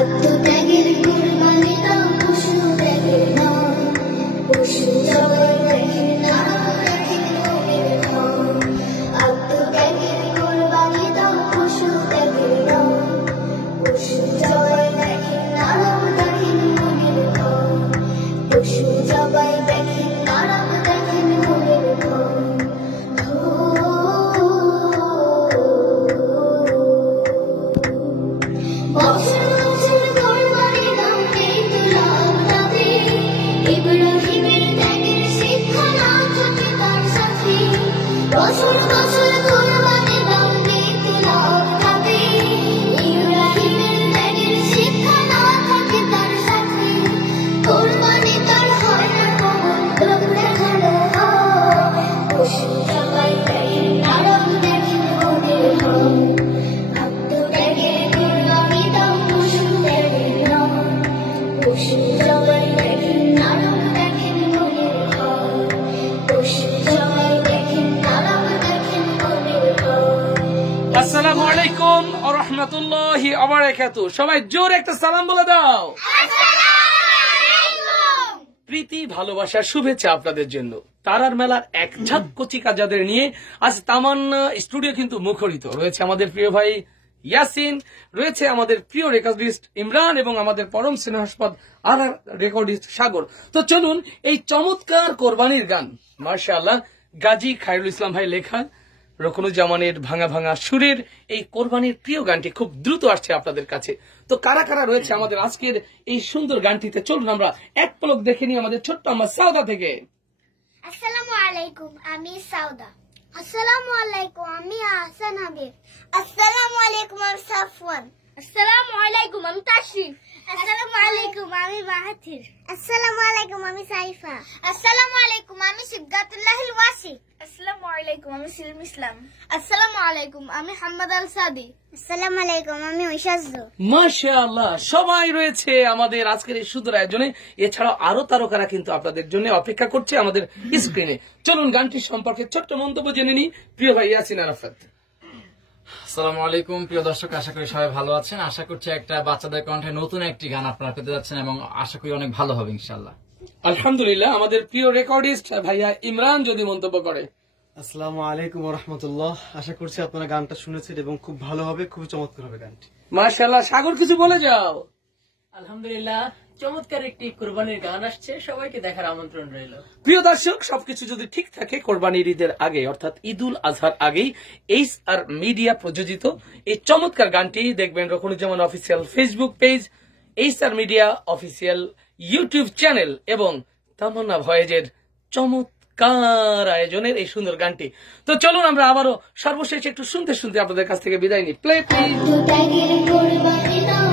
আত্মত্যাগের কুরবানি দাও, পশু ত্যাগের নয়। পশু জবাই দেখেন নারাম, দেখেন নবীর ভয়। আত্মত্যাগের কুরবানি দাও, পশু ত্যাগের নয়। পশু জবাই দেখেন নারাম, দেখেন নবীর ভয়। পশু জবাই দেখেন নারাম, দেখেন নবীর ভয়। বছর বছর কুরবানি দাও, নেই তো লাভ দাবি। ইব্রাহিমের ত্যাগের শিক্ষা নাও থাকে তার সাথী। বছর বছর কুরবানি দাও, নেই তো লাভ দাবি। ইব্রাহিমের ত্যাগের শিক্ষা নাও থাকে তার সাথী। কুরবানি তার হয় না কবুল, লোক দেখানো হয়। পশু জবাই দেখেন নারাম, দেখেন ওদের হয়। আত্মত্যাগের কুরবানি দাও, পশু ত্যাগের নয়। পশু জবাই দেখেন নারাম, দেখেন ওদের হয়। পশু জবাই দেখেন নারাম, দেখেন ওদের হয়। আসসালামু আলাইকুম ওয়া রাহমাতুল্লাহি ওয়া বারাকাতুহু। সবাই জোরে একটা সালাম বলে দাও। প্রীতি ভালোবাসার শুভেচ্ছা আপনাদের জন্য। তারার মেলার এক ঝাঁক কচিকা যাদের নিয়ে আজ তামান্না স্টুডিও কিন্তু মুখরিত রয়েছে। আমাদের প্রিয় ভাই ইয়াসিন, রয়েছে আমাদের প্রিয় রেকর্ডিস্ট ইমরান এবং আমাদের পরম স্নেহাস্পদ আর রেকর্ডিস্ট সাগর। তো চলুন এই চমৎকার কোরবানির গান, মাশাআল্লাহ, গাজী খায়রুল ইসলাম ভাই লেখা, রকনুজ্জামানের ভাঙা ভাঙা সুরের এই কোরবানির প্রিয় গানটি খুব দ্রুত আসছে আপনাদের কাছে। তো কারা কারা রয়েছে আমাদের আজকের এই সুন্দর গানটিতে, চলুন আমরা এক পলক দেখে নিই আমাদের ছোট্ট আম্মা সাউদা থেকে। আসসালামু আলাইকুম, আমি সাউদা। আসসালামু আলাইকুম, আমি আহসান হাবিব। আসসালামু আলাইকুম, আমি সাফওয়ান। আসসালামু আলাইকুম, আমি তাশরিফ। আসসালামু আলাইকুম, আমি মাহাথির। আসসালামু আলাইকুম, আমি সাইফা। আসসালামু আলাইকুম, আমি সিবগাতুল্লাহিল ওয়াসি। আসসালামু আলাইকুম, আমি সিলম ইসলাম। আসসালামু আলাইকুম, আমি হাম্মাদ আল সাদি। আসসালামু আলাইকুম, আমি ঐশাজ্জু। মাশাআল্লাহ, সবাই রয়েছে আমাদের আজকের এই সুন্দর আয়োজনে। এছাড়াও আরো তারকারা কিন্তু আপনাদের জন্য অপেক্ষা করছে আমাদের স্ক্রিনে। চলুন গানটির সম্পর্কে ছোট্ট মন্তব্য জেনে নিই প্রিয় ভাই ইয়াসিন আরাফাত। আসসালামু আলাইকুম প্রিয় দর্শক, আশা করি সবাই ভালো আছেন। আশা করছি একটা বাচ্চাদের কণ্ঠে নতুন একটি গান আপনারা পেতে যাচ্ছেন এবং আশা করি অনেক ভালো হবে ইনশাআল্লাহ। আলহামদুলিল্লাহ, আমাদের প্রিয় রেকর্ডিস্ট ভাইয়া ইমরান যদি মন্তব্য করে। আসসালামু আলাইকুম ওয়া রাহমাতুল্লাহ। আশা করছি আপনারা গানটা শুনেছেন এবং খুব ভালো হবে, খুব চমৎকার হবে গানটি। মাশাআল্লাহ, সাগর কিছু বলে যাও। আলহামদুলিল্লাহ, চমৎকার একটি কোরবানির গান আসছে, সবাইকে দেখার আমন্ত্রণ রইল। প্রিয় দর্শক, সবকিছু যদি ঠিক থাকে কোরবানির ঈদের আগে অর্থাৎ ঈদুল আজহার আগেই এইচআর মিডিয়া প্রযোজিত এই চমৎকার গানটি দেখবেন Roknuzzaman official Facebook page, HR media official YouTube channel এবং তামান্না ভয়েজের চমৎকার আয়োজনের এই সুন্দর গানটি। তো চলুন আমরা আবারও সর্বশেষ একটু শুনতে শুনতে আপনাদের কাছ থেকে বিদায় নিই। Play please. আত্মত্যাগের কুরবানি দাও,